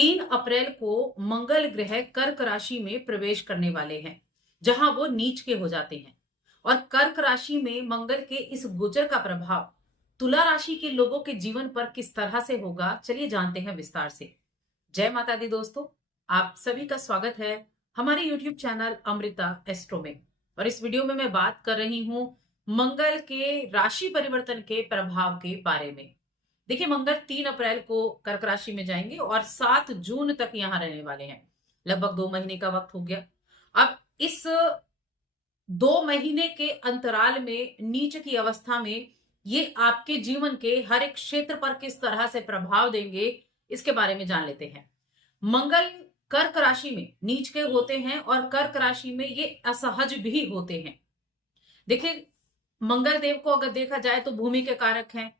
3 अप्रैल को मंगल ग्रह कर्क राशि में प्रवेश करने वाले हैं, जहां वो नीच के हो जाते हैं। और कर्क राशि में मंगल के इस गोचर का प्रभाव तुला राशि के लोगों के जीवन पर किस तरह से होगा, चलिए जानते हैं विस्तार से। जय माता दी दोस्तों, आप सभी का स्वागत है हमारे YouTube चैनल अमृता एस्ट्रो में। और इस वीडियो में मैं बात कर रही हूं मंगल के राशि परिवर्तन के प्रभाव के बारे में। देखिए, मंगल 3 अप्रैल को कर्क राशि में जाएंगे और 7 जून तक यहां रहने वाले हैं। लगभग 2 महीने का वक्त हो गया। अब इस 2 महीने के अंतराल में नीच की अवस्था में ये आपके जीवन के हर एक क्षेत्र पर किस तरह से प्रभाव देंगे, इसके बारे में जान लेते हैं। मंगल कर्क राशि में नीच के होते हैं और कर्क राशि में ये असहज भी होते हैं। देखिए, मंगल देव को अगर देखा जाए तो भूमि के कारक हैं,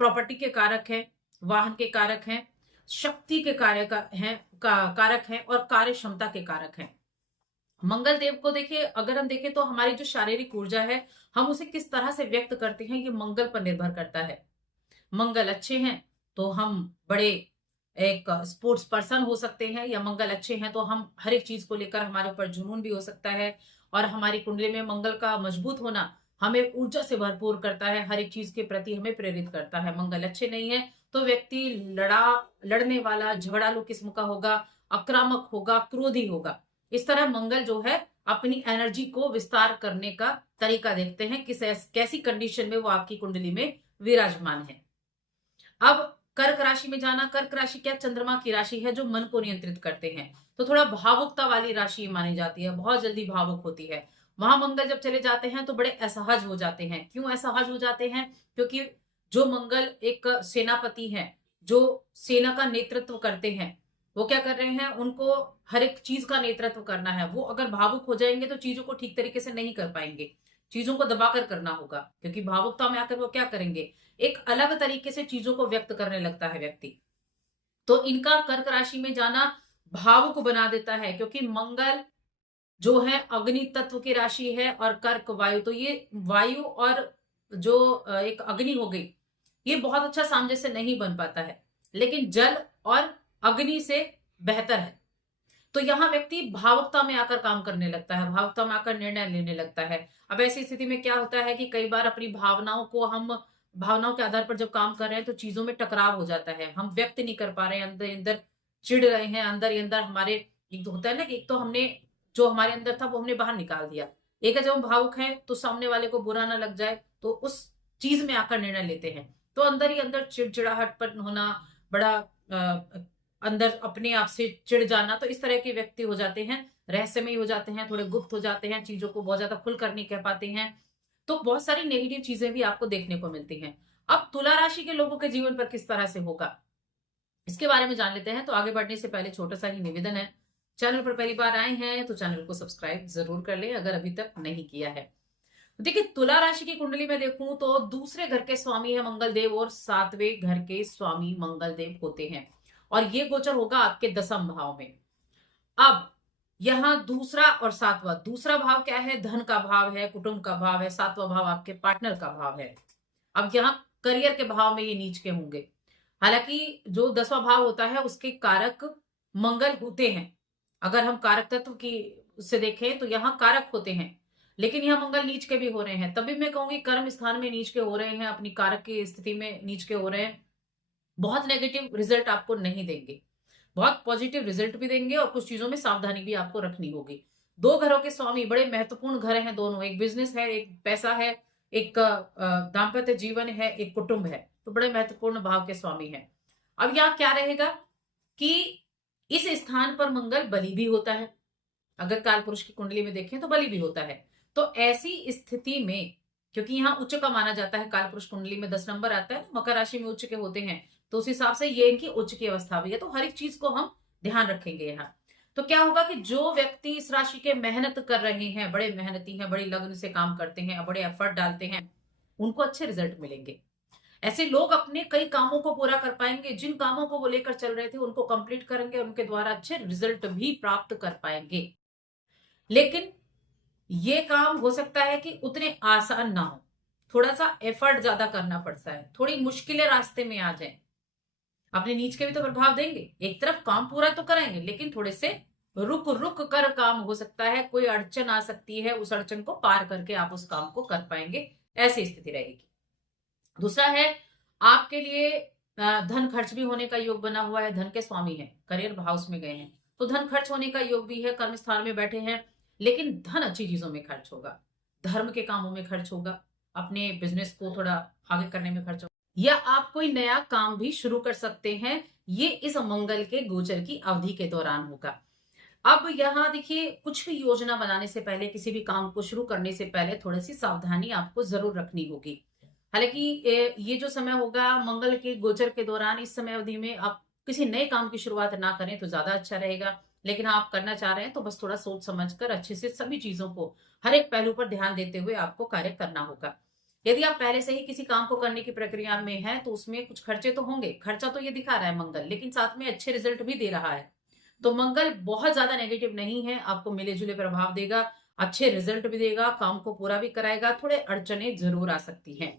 प्रॉपर्टी के कारक हैं, वाहन के कारक हैं, शक्ति के कारक हैं और कार्य क्षमता के कारक हैं। मंगल देव को देखिए, अगर हम देखें तो हमारी जो शारीरिक ऊर्जा है, हम उसे किस तरह से व्यक्त करते हैं, ये मंगल पर निर्भर करता है। मंगल अच्छे हैं तो हम बड़े एक स्पोर्ट्स पर्सन हो सकते हैं, या मंगल अच्छे हैं तो हम हर एक चीज को लेकर हमारे ऊपर जुनून भी हो सकता है। और हमारी कुंडली में मंगल का मजबूत होना हमें ऊर्जा से भरपूर करता है, हर एक चीज के प्रति हमें प्रेरित करता है। मंगल अच्छे नहीं है तो व्यक्ति लड़ने वाला, झगड़ालू किस्म का होगा, आक्रामक होगा, क्रोधी होगा। इस तरह मंगल जो है अपनी एनर्जी को विस्तार करने का तरीका देखते हैं, कैसी कंडीशन में वो आपकी कुंडली में विराजमान है। अब कर्क राशि में जाना, कर्क राशि क्या चंद्रमा की राशि है जो मन को नियंत्रित करते हैं, तो थोड़ा भावुकता वाली राशि मानी जाती है, बहुत जल्दी भावुक होती है। वहां मंगल जब चले जाते हैं तो बड़े असहज हो जाते हैं। क्यों असहज हो जाते हैं? क्योंकि जो मंगल एक सेनापति हैं, जो सेना का नेतृत्व करते हैं, वो क्या कर रहे हैं, उनको हर एक चीज का नेतृत्व करना है। वो अगर भावुक हो जाएंगे तो चीजों को ठीक तरीके से नहीं कर पाएंगे, चीजों को दबाकर करना होगा। क्योंकि भावुकता में आकर वो क्या करेंगे, एक अलग तरीके से चीजों को व्यक्त करने लगता है व्यक्ति। तो इनका कर्क राशि में जाना भावुक बना देता है, क्योंकि मंगल जो है अग्नि तत्व की राशि है और कर्क वायु, तो ये वायु और जो एक अग्नि हो गई, ये बहुत अच्छा सामंजस्य नहीं बन पाता है। लेकिन जल और अग्नि से बेहतर है। तो यहाँ व्यक्ति भावुकता में आकर काम करने लगता है, भावुकता में आकर निर्णय लेने लगता है। अब ऐसी स्थिति में क्या होता है कि कई बार अपनी भावनाओं के आधार पर जब काम कर रहे हैं तो चीजों में टकराव हो जाता है, हम व्यक्त नहीं कर पा रहे हैं, अंदर ही अंदर चिढ़ रहे हैं, अंदर ही अंदर हमारे एक तो होता है ना कि एक तो हमने जो हमारे अंदर था वो हमने बाहर निकाल दिया। एक है जब हम भावुक हैं तो सामने वाले को बुरा ना लग जाए तो उस चीज में आकर निर्णय लेते हैं, तो अंदर ही अंदर चिड़चिड़ाहटपन होना, बड़ा अंदर अपने आप से चिढ़ जाना, तो इस तरह के व्यक्ति हो जाते हैं, रहस्यमयी हो जाते हैं, थोड़े गुप्त हो जाते हैं, चीजों को बहुत ज्यादा खुलकर नहीं कह पाते हैं। तो बहुत सारी नेगेटिव चीजें भी आपको देखने को मिलती हैं। अब तुला राशि के लोगों के जीवन पर किस तरह से होगा, इसके बारे में जान लेते हैं। तो आगे बढ़ने से पहले छोटा सा ही निवेदन है, चैनल पर पहली बार आए हैं तो चैनल को सब्सक्राइब जरूर कर लें अगर अभी तक नहीं किया है। देखिए, तुला राशि की कुंडली में देखूं तो दूसरे घर के स्वामी है मंगल देव और 7वें घर के स्वामी मंगल देव होते हैं। और ये गोचर होगा आपके 10वें भाव में। अब यहां दूसरा और 7वां, दूसरा भाव क्या है, धन का भाव है, कुटुंब का भाव है, 7वां भाव आपके पार्टनर का भाव है। अब यहाँ करियर के भाव में ये नीच के होंगे। हालांकि जो 10वां भाव होता है उसके कारक मंगल होते हैं। अगर हम कारक तत्व की उससे देखें तो यहाँ कारक होते हैं, लेकिन यहाँ मंगल नीच के भी हो रहे हैं। तभी मैं कहूंगी कर्म स्थान में नीच के हो रहे हैं, अपनी कारक की स्थिति में नीच के हो रहे हैं, बहुत नेगेटिव रिजल्ट आपको नहीं देंगे, बहुत पॉजिटिव रिजल्ट भी देंगे और कुछ चीजों में सावधानी भी आपको रखनी होगी। 2 घरों के स्वामी बड़े महत्वपूर्ण घर हैं दोनों, एक बिजनेस है, एक पैसा है, एक दाम्पत्य जीवन है, एक कुटुंब है, तो बड़े महत्वपूर्ण भाव के स्वामी हैं। अब यहाँ क्या रहेगा कि इस स्थान पर मंगल बलि भी होता है, अगर काल पुरुष की कुंडली में देखें तो बलि भी होता है। तो ऐसी स्थिति में, क्योंकि यहाँ उच्च का माना जाता है, काल पुरुष कुंडली में 10 नंबर आता है, मकर राशि में उच्च के होते हैं, तो उस हिसाब से ये इनकी उच्च की अवस्था भी है। तो हर एक चीज को हम ध्यान रखेंगे यहाँ। तो क्या होगा कि जो व्यक्ति इस राशि के मेहनत कर रहे हैं, बड़े मेहनती हैं, बड़ी लगन से काम करते हैं, बड़े एफर्ट डालते हैं, उनको अच्छे रिजल्ट मिलेंगे। ऐसे लोग अपने कई कामों को पूरा कर पाएंगे, जिन कामों को वो लेकर चल रहे थे उनको कंप्लीट करेंगे, उनके द्वारा अच्छे रिजल्ट भी प्राप्त कर पाएंगे। लेकिन ये काम हो सकता है कि उतने आसान ना हो, थोड़ा सा एफर्ट ज्यादा करना पड़ता है, थोड़ी मुश्किलें रास्ते में आ जाए। अपने नीच के भी तो प्रभाव देंगे। एक तरफ काम पूरा तो कराएंगे, लेकिन थोड़े से रुक रुक कर काम हो सकता है, कोई अड़चन आ सकती है, उस अड़चन को पार करके आप उस काम को कर पाएंगे, ऐसी स्थिति रहेगी। दूसरा है आपके लिए धन खर्च भी होने का योग बना हुआ है, धन के स्वामी है, करियर हाउस में गए हैं तो धन खर्च होने का योग भी है, कर्म स्थान में बैठे हैं, लेकिन धन अच्छी चीजों में खर्च होगा, धर्म के कामों में खर्च होगा, अपने बिजनेस को थोड़ा आगे करने में खर्च होगा, या आप कोई नया काम भी शुरू कर सकते हैं। ये इस मंगल के गोचर की अवधि के दौरान होगा। अब यहाँ देखिए, कुछ भी योजना बनाने से पहले, किसी भी काम को शुरू करने से पहले थोड़ी सी सावधानी आपको जरूर रखनी होगी। हालांकि ये जो समय होगा मंगल के गोचर के दौरान, इस समय अवधि में आप किसी नए काम की शुरुआत ना करें तो ज्यादा अच्छा रहेगा, लेकिन आप करना चाह रहे हैं तो बस थोड़ा सोच समझकर अच्छे से सभी चीजों को, हर एक पहलू पर ध्यान देते हुए आपको कार्य करना होगा। यदि आप पहले से ही किसी काम को करने की प्रक्रिया में हैं तो उसमें कुछ खर्चे तो होंगे, खर्चा तो ये दिखा रहा है मंगल, लेकिन साथ में अच्छे रिजल्ट भी दे रहा है। तो मंगल बहुत ज्यादा नेगेटिव नहीं है, आपको मिले जुले प्रभाव देगा, अच्छे रिजल्ट भी देगा, काम को पूरा भी कराएगा, थोड़े अड़चने जरूर आ सकती हैं।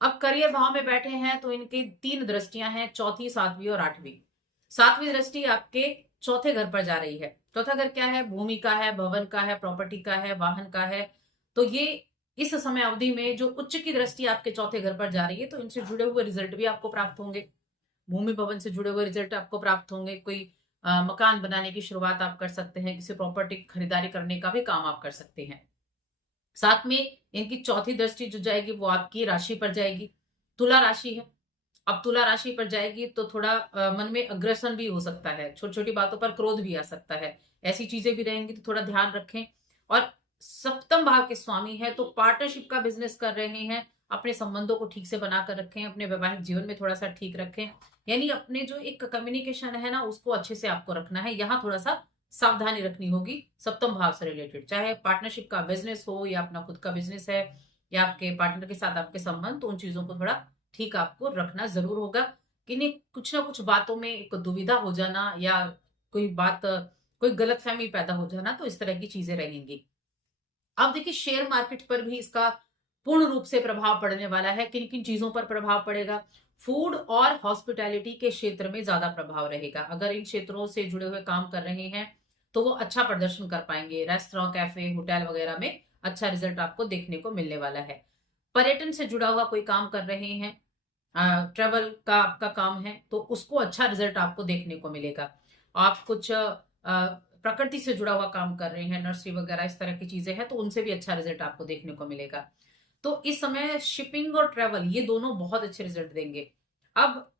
अब करियर भाव में बैठे हैं तो इनकी 3 दृष्टियां हैं, चौथी, 7वीं और 8वीं। 7वीं दृष्टि आपके चौथे घर पर जा रही है। चौथा घर क्या है? भूमि का है, भवन का है, प्रॉपर्टी का है, वाहन का है। तो ये इस समय अवधि में जो उच्च की दृष्टि आपके चौथे घर पर जा रही है, तो इनसे जुड़े हुए रिजल्ट भी आपको प्राप्त होंगे। भूमि भवन से जुड़े हुए रिजल्ट आपको प्राप्त होंगे। कोई मकान बनाने की शुरुआत आप कर सकते हैं, किसी प्रॉपर्टी खरीदारी करने का भी काम आप कर सकते हैं। साथ में इनकी चौथी दृष्टि जो जाएगी वो आपकी राशि पर जाएगी, तुला राशि है। अब तुला राशि पर जाएगी तो थोड़ा मन में अग्रेशन भी हो सकता है, छोटी छोटी बातों पर क्रोध भी आ सकता है, ऐसी चीजें भी रहेंगी, तो थोड़ा ध्यान रखें। और सप्तम भाव के स्वामी है, तो पार्टनरशिप का बिजनेस कर रहे हैं, अपने संबंधों को ठीक से बनाकर रखें, अपने वैवाहिक जीवन में थोड़ा सा ठीक रखें, यानी अपने जो एक कम्युनिकेशन है ना, उसको अच्छे से आपको रखना है। यहाँ थोड़ा सा सावधानी रखनी होगी सप्तम भाव से रिलेटेड, चाहे पार्टनरशिप का बिजनेस हो या अपना खुद का बिजनेस है या आपके पार्टनर के साथ आपके संबंध, तो उन चीजों को थोड़ा ठीक आपको रखना जरूर होगा। कि नहीं, कुछ ना कुछ बातों में एक दुविधा हो जाना या कोई बात, कोई गलतफहमी पैदा हो जाना, तो इस तरह की चीजें रहेंगी। अब देखिए, शेयर मार्केट पर भी इसका पूर्ण रूप से प्रभाव पड़ने वाला है। किन किन चीजों पर प्रभाव पड़ेगा? फूड और हॉस्पिटैलिटी के क्षेत्र में ज्यादा प्रभाव रहेगा। अगर इन क्षेत्रों से जुड़े हुए काम कर रहे हैं तो वो अच्छा प्रदर्शन कर पाएंगे। रेस्टोरेंट, कैफे, होटल वगैरह में अच्छा रिजल्ट आपको देखने को मिलने वाला है। पर्यटन से जुड़ा हुआ कोई काम कर रहे हैं, ट्रेवल का आपका काम है, तो उसको अच्छा रिजल्ट आपको देखने को मिलेगा। आप कुछ प्रकृति से जुड़ा हुआ काम कर रहे हैं, नर्सरी वगैरह इस तरह की चीजें हैं, तो उनसे भी अच्छा रिजल्ट आपको देखने को मिलेगा। तो इस समय शिपिंग और ट्रेवल, ये दोनों बहुत अच्छे रिजल्ट देंगे। अब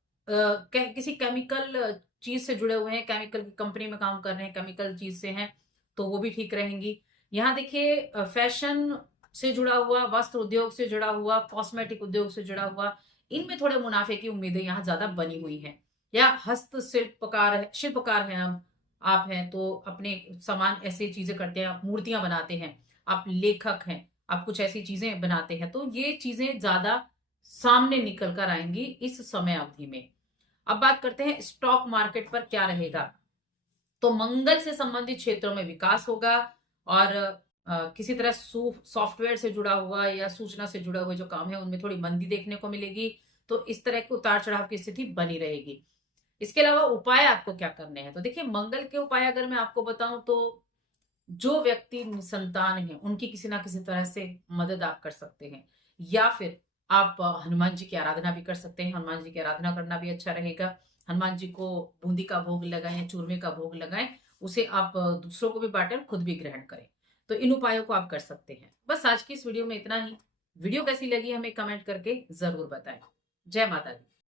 किसी केमिकल चीज से जुड़े हुए हैं, केमिकल की कंपनी में काम कर रहे हैं, केमिकल चीज से हैं, तो वो भी ठीक रहेंगी। यहाँ देखिए, फैशन से जुड़ा हुआ, वस्त्र उद्योग से जुड़ा हुआ, कॉस्मेटिक उद्योग से जुड़ा हुआ, इनमें थोड़े मुनाफे की उम्मीदें यहाँ ज्यादा बनी हुई हैं। या हस्तशिल्पकार, शिल्पकार हैं आप हैं तो अपने सामान ऐसी चीजें करते हैं, आप मूर्तियां बनाते हैं, आप लेखक हैं, आप कुछ ऐसी चीजें बनाते हैं, तो ये चीजें ज्यादा सामने निकल कर आएंगी इस समय अवधि में। अब बात करते हैं स्टॉक मार्केट पर क्या रहेगा। तो मंगल से संबंधित क्षेत्रों में विकास होगा, और किसी तरह सॉफ्टवेयर से जुड़ा हुआ या सूचना से जुड़ा हुआ जो काम है उनमें थोड़ी मंदी देखने को मिलेगी। तो इस तरह के उतार चढ़ाव की स्थिति बनी रहेगी। इसके अलावा उपाय आपको क्या करने हैं? तो देखिए, मंगल के उपाय अगर मैं आपको बताऊं तो जो व्यक्ति संतान है उनकी किसी ना किसी तरह से मदद आप कर सकते हैं, या फिर आप हनुमान जी की आराधना भी कर सकते हैं। हनुमान जी की आराधना करना भी अच्छा रहेगा। हनुमान जी को बूंदी का भोग लगाएं, चूरमे का भोग लगाएं, उसे आप दूसरों को भी बांटें, खुद भी ग्रहण करें। तो इन उपायों को आप कर सकते हैं। बस आज की इस वीडियो में इतना ही। वीडियो कैसी लगी हमें कमेंट करके जरूर बताएं। जय माता दी।